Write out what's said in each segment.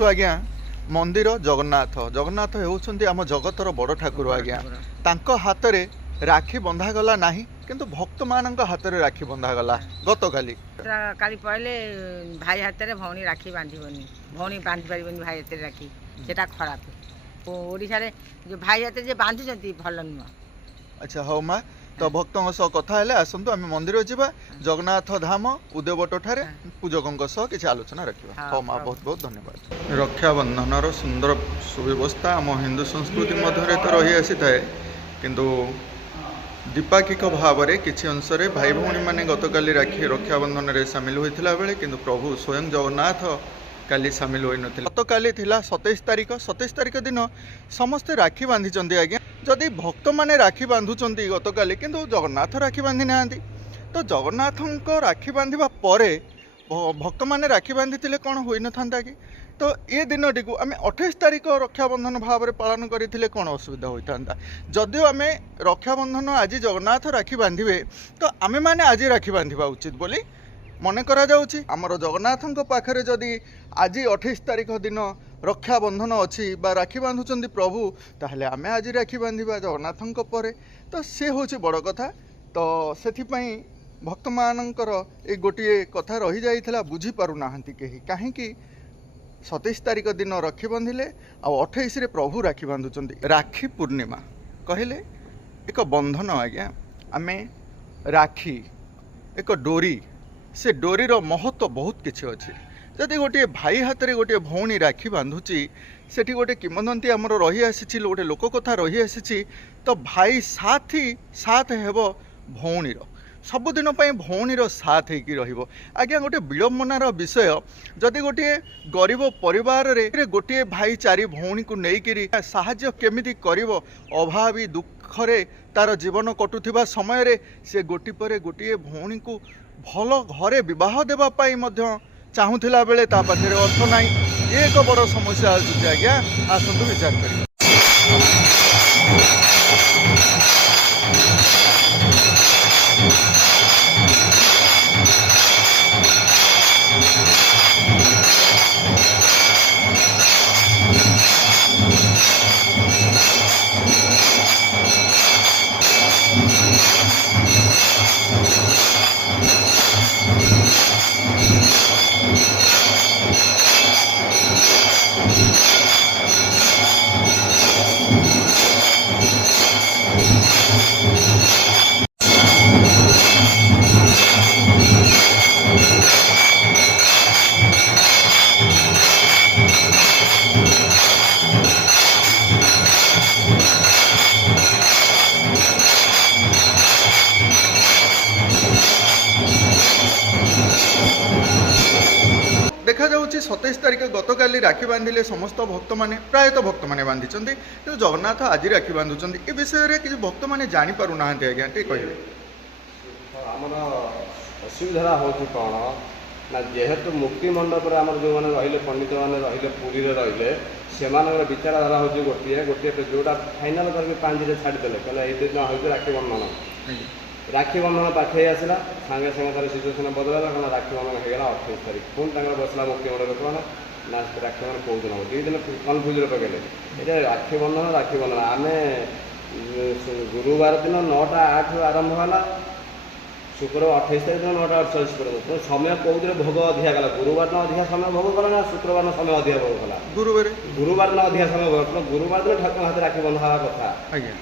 ଅଛୁ ଆଜ୍ଞା मंदिर जगन्नाथ जगन्नाथ होउछन्ती आम जगतर बड़ ठाकुर आज्ञा तांको हातरे राखी बंधागला नाही किंतु भक्त मानक हातरे राखी बंधागला गत काली काली पहले भाई हाथ में भौणी राखी बांधबनी भौणी बांधि पारबनी भाई हाथ में राखी सेटा खराब ओडिशा रे जो भाई हाथ जे बांधुचंती भल नुह। अच्छा हौ माँ तो भक्तों सह कथा हेले आसंतु आम मंदिर जीवा जगन्नाथ धाम उदयवट ठारे पूजकों सह किसी आलोचना रखा। हाँ माँ बहुत बहुत धन्यवाद। रक्षाबंधन सुंदर सुव्यवस्था आम हिंदू संस्कृति मध्य तो रही आसी थाए किंतु दीपाकिक भाव में किसी अंश भाई भौणी मैंने गतकाली राखी रक्षाबंधन में सामिल होता बेले किंतु प्रभु स्वयं जगन्नाथ काली सामिल हो नथिले। गतकाली थिला 27 तारिख दिन समस्ते राखी बांधी आज्ञा जदि भक्त माने राखी बांधुचंती गतकाली किंतु जगन्नाथ राखी बांधी नांती तो जगन्नाथ राखी बांधिबा परे भक्त माने राखी बांधी कौन हो न कि तो ये दिन टी आम 28 तारिख रक्षाबंधन भाव में पालन करते कौन असुविधा होता जदिव आम रक्षाबंधन आज जगन्नाथ राखी बांधे तो आम मैंने आज राखी बांधा उचित बोली मन करा जाउछि। आमर जगन्नाथ पाखरे जदि आज 28 तारिख दिन रक्षाबंधन अच्छी बा राखी बांधुचंदी प्रभु ताहले आमे आज राखी बांधिबा जगन्नाथ परे तो सी हूँ बड़ कथा। तो सेथिपई भक्त मानकर ए गोटे कथा रही जाइथिला बुझी पारु नाहंती केही काहेकि 27 तारिख दिन राखी बांधिले आ 28 रे प्रभु राखी बांधुचंदी। राखी पूर्णिमा कहले एक बंधन आज्ञा आमे राखी एक डोरी से डोरीर महत्व बहुत किछि अछि। जदि गोटे भाई हाथ में गोटे भौणी राखी बांधुची सेठी गोटे किंवदंती आमर रही आसी गोटे लोक कथा रही आसी तो भाई साथ हेब भौणीर सबुदिन भौणीर साथ होगी रहिबो। आज्ञा गोटे विडंबनार विषय जदि गोटे गरीब परिवार रे गोटे भाई चारि भौणी को लेकिरी साहाय्य केमिति करिवो अभावी दुखरे तार जीवन कटुथिबा समय रे से गोटी परे गोटे भौणी को भल घरे विवाह देवाई चाहूला बेले ता पाखे अर्थ ना एक बड़ समस्या आज्ञा आसतु विचार कर। देखा जाउछि 27 तारिख गतकाली राखी बांधिले समस्त भक्त माने प्रायतः भक्त माने बांधिचंती किंतु जगन्नाथ आज राखी बांधुचंती ए विषय रे किछि भक्त माने जानि पारु नाहंती आज्ञा टे कहिबे। हमर असुविधा होछि कोन ना जेहेतु मुक्ति मंडप रे हमर जो माने रहिले पंडित माने रहिले पुरी रे रहिले सेमानकर विचारधारा होछि गोटे जोटा फाइनल करके 5 रे छाडी देले कहले ए दिन होछि राखी बंधन राखी बंधन पाखे आसला सागे सागे तार सिचुएसन बदलला कहना राखी बंधन हो गला 28 तारिख पुणी तांगर बसला मुक्ति मंडप कहना ना राखी बंधन कौ दिन हो 2 दिन कन्फ्यूजन पकड़े ये राखी बंधन आमे गुरुवार दिन 9टा 8 आरंभ होला शुक्रवार 28 तारिख दिन 9टा 48 पर्यंत समय कौ दिन भोग अधिका गला गुरुवार न अधिका समय भोग कला ना शुक्रवार न समय अधिका भोग कला गुरुवार न अधिका समय भोग गुरुवार दिन ठाकुर हाथ राखी बंधा कथा आज्ञा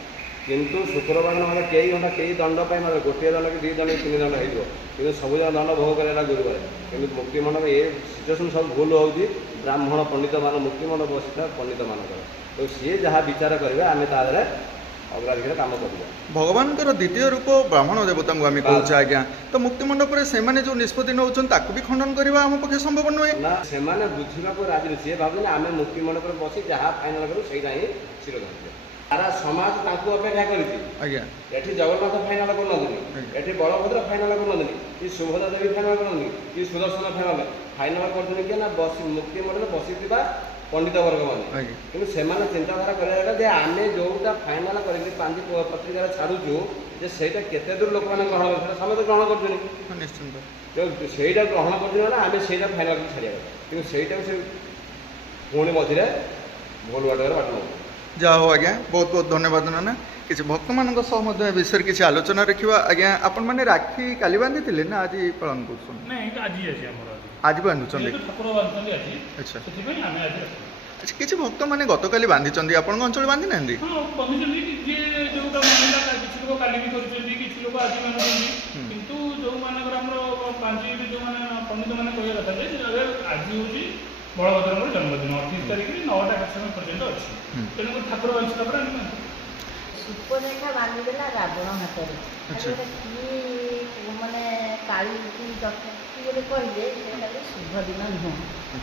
किंतु शुक्रवार दिन कई घंटा कई दंड पाई मतलब गोटे दंड कि 2 दंड 3 दंड हो कि सब दंड भोग करा गुरुवार कि मुक्ति मंडप ये सिचुएसन सब भूल होगी ब्राह्मण पंडित मान मुक्ति मंडप बसी पंडित मानकर तो सी जहाँ विचार करेंगे आम तादे अग्राधिकार काम कर भगवान द्वितीय रूप ब्राह्मण देवता को आम कहे आज्ञा तो मुक्ति मंडप से जो निष्पत्ति नौ भी खंडन करवा आम पक्षे संभव नुहे ना से बुझा राजी सी भाव आम मुक्ति मंडप बसी जहाँ फाइनाल करूँ से शिरोधार्य सारा समाज तांको अपेक्षा करी जगन्नाथ फाइनाल कर बलभद्र फाइनाल कर सुभद्रा देवी फाइनाल कर सुदर्शन फाइनाल कर मुक्ति मंडल बसी पंडित वर्ग मान कि चिंताधारा करा आम जोटा फाइनाल कर पत्रिका छाड़ू जे सेटा केते दूर लोक मैंने ग्रहण कर समस्त ग्रहण कर निश्चिंत तो सेटा ग्रहण कर आम से फाइनाल छाड़ा कि ପୁଣି ମଝିରେ ଭୁଲ ବାଟରେ ବାଟ ନେବୁ। ଯାହା ହଉ ଆଜ୍ଞା, ବହୁତ ବହୁତ ଧନ୍ୟବାଦ ନାନା। କିଛି ଭକ୍ତମାନଙ୍କ ସହ ମଧ୍ୟ ଏ ବିଷୟରେ କିଛି ଆଲୋଚନା ରଖିବା। ଆଜ୍ଞା, ଆପଣମାନେ ରାକ୍ଷୀ କାଲି ବାନ୍ଧିଥିଲେ ନା ଆଜି ପାଳନ କରୁଛନ୍ତି? ନାଇଁ ଆଜି ଅଛି ଆମର ଆଜି ବାନ୍ଧୁଛନ୍ତି? ଯେହେତୁ ଠାକୁର ବାନ୍ଧୁଛନ୍ତି ଆଜି, ଆଚ୍ଛା ସେଥିପାଇଁ ଆମେ ଆଜି ରଖିବୁ। ଆଚ୍ଛା, କିଛି ଭକ୍ତମାନେ ଗତକାଲି ବାନ୍ଧିଛନ୍ତି, ଆପଣଙ୍କ ଅଞ୍ଚଳରେ ବାନ୍ଧି ନାହାନ୍ତି? ହଁ ବାନ୍ଧୁଛନ୍ତି, ଯିଏ ଯୋଉଟା ମାନିଲା, କିଛି ଲୋକ କାଲି ବି କରୁଛନ୍ତି, କିଛି ଲୋକ ଆଜି ମାନୁଛନ୍ତି। କିନ୍ତୁ ଯୋଉମାନଙ୍କର ଆମର ବାନ୍ଧିବେ, ଯୋଉମାନେ ପଣ୍ଡିତମାନେ କହିବା କଥା ଯେ ଆଜି ହେଉଛି ବଳଭଦ୍ରଙ୍କର ଜନ୍ମଦିନ, 28 ତାରିଖରେ 9ଟା ସମୟ ପର୍ଯ୍ୟନ୍ତ ଅଛି। ତେଣୁକରି ଠାକୁର ବାନ୍ଧିଲା ପରେ ଆମେ ବାନ୍ଧୁ। ସୁପରେଖା ବାନ୍ଧିଦେଲା ରାବଣ ହାତରେ। ଆଚ୍ଛା। କି ମାନେ କାଳି କି ଯତି ବୋଲି କହିଲେ ସେଇଟା ଶୁଭ ଦିନ ନୁହଁ।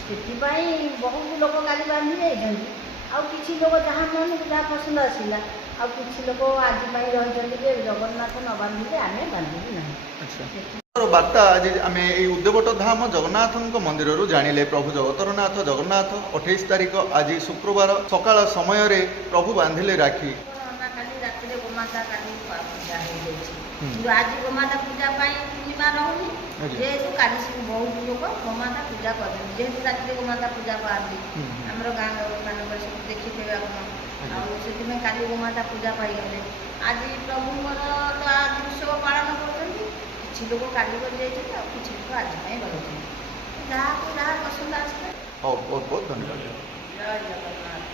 ସେଥିପାଇଁ ବହୁତ ଲୋକ କାଲି ବାନ୍ଧି ଯାଇଛନ୍ତି। ଆଉ କିଛି ଲୋକ ଯାହା ମନକୁ ଯାହା ପସନ୍ଦ ଆସିଲା, ଆଉ କିଛି ଲୋକ ଆଜି ପାଇଁ ରହିଛନ୍ତି ଯେ ଜଗନ୍ନାଥ ନ ବାନ୍ଧିଲେ ଆମେ ବାନ୍ଧିବୁ ନାହିଁ। ଆଚ୍ଛା, ବାର୍ତ୍ତା ଆଜି ଆମେ ଏଇ ଉଦ୍ୟବଟ ଧାମ ଜଗନ୍ନାଥଙ୍କ ମନ୍ଦିରରୁ ଜାଣିଲେ। ପ୍ରଭୁ ଜଗତରନାଥ ଜଗନ୍ନାଥ 28 ତାରିଖ ଆଜି ଶୁକ୍ରବାର ସକାଳ ସମୟରେ ପ୍ରଭୁ ବାନ୍ଧିଲେ ରାକ୍ଷୀ। କାଲି ରାତିରେ ଗୋମାତା କାଲି ପୂଜା ହେଇଯାଇଛି, କିନ୍ତୁ ଆଜି ଗୋମାତା ପୂଜା ପାଇଁ ପୂର୍ଣ୍ଣିମା ରହୁନି, ଯେହେତୁ କାଲି ବହୁତ ଲୋକ ଗୋମାତା ପୂଜା କରନ୍ତି, ଯେହେତୁ ରାତିରେ ଗୋମାତା ପୂଜା ପାଆନ୍ତି। ଆମର ଗାଁ ମାନଙ୍କରେ ସବୁ ଦେଖିଥିବେ ଆପଣ। ଆଉ ସେଥିପାଇଁ କାଲି ଗୋମାତା ପୂଜା ପାଇଗଲେ। ଆଜି ପ୍ରଭୁଙ୍କର ତ ଆଜି ଉତ୍ସବ ପାଳନ କରୁଛନ୍ତି। କିଛି ଲୋକ କାଲି କରି ଯାଇଛନ୍ତି, ଆଉ କିଛି ଲୋକ ଆଜି ପାଇଁ ରହୁଛନ୍ତି। ଯାହାକୁ ଯାହା ପସନ୍ଦ ଆସିଲେ। ହଉ, ବହୁତ ବହୁତ ଧନ୍ୟବାଦ। ଜୟ ଜଗନ୍ନାଥ।